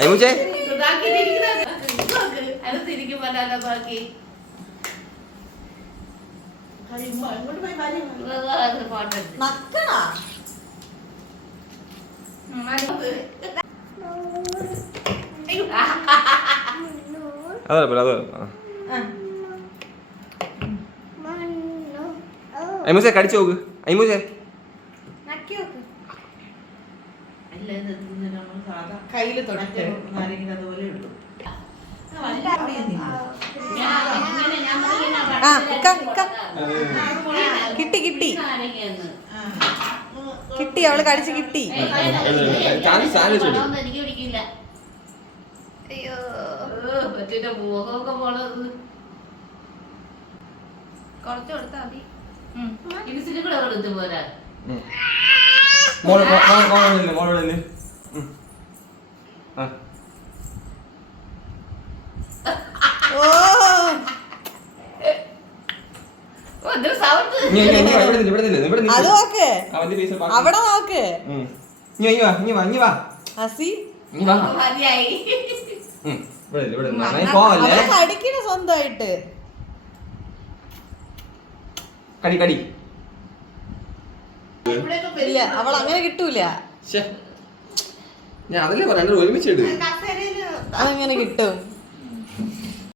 അയ്മുച്ചേ അതല്ല അയ്മുച്ചേ കടിച്ചു നോക്ക് അയ്മുച്ചേ കയ്യില് കിട്ടി കിട്ടി കിട്ടി അവള് കടിച്ച് കിട്ടി. കുറച്ച് കൊടുത്താ മതി. ഇൻസുലിൻ കൂടെ കൊടുത്തു പോരാ. അത് നോക്ക് അവിടെ നോക്ക് കടിക്കണ സ്വന്തമായിട്ട് ഇല്ല അവൾ അങ്ങനെ കിട്ടൂല. ഞാൻ അതല്ലേ പറയാ ഒരുമിച്ചിട്ട് അതെങ്ങനെ കിട്ടും?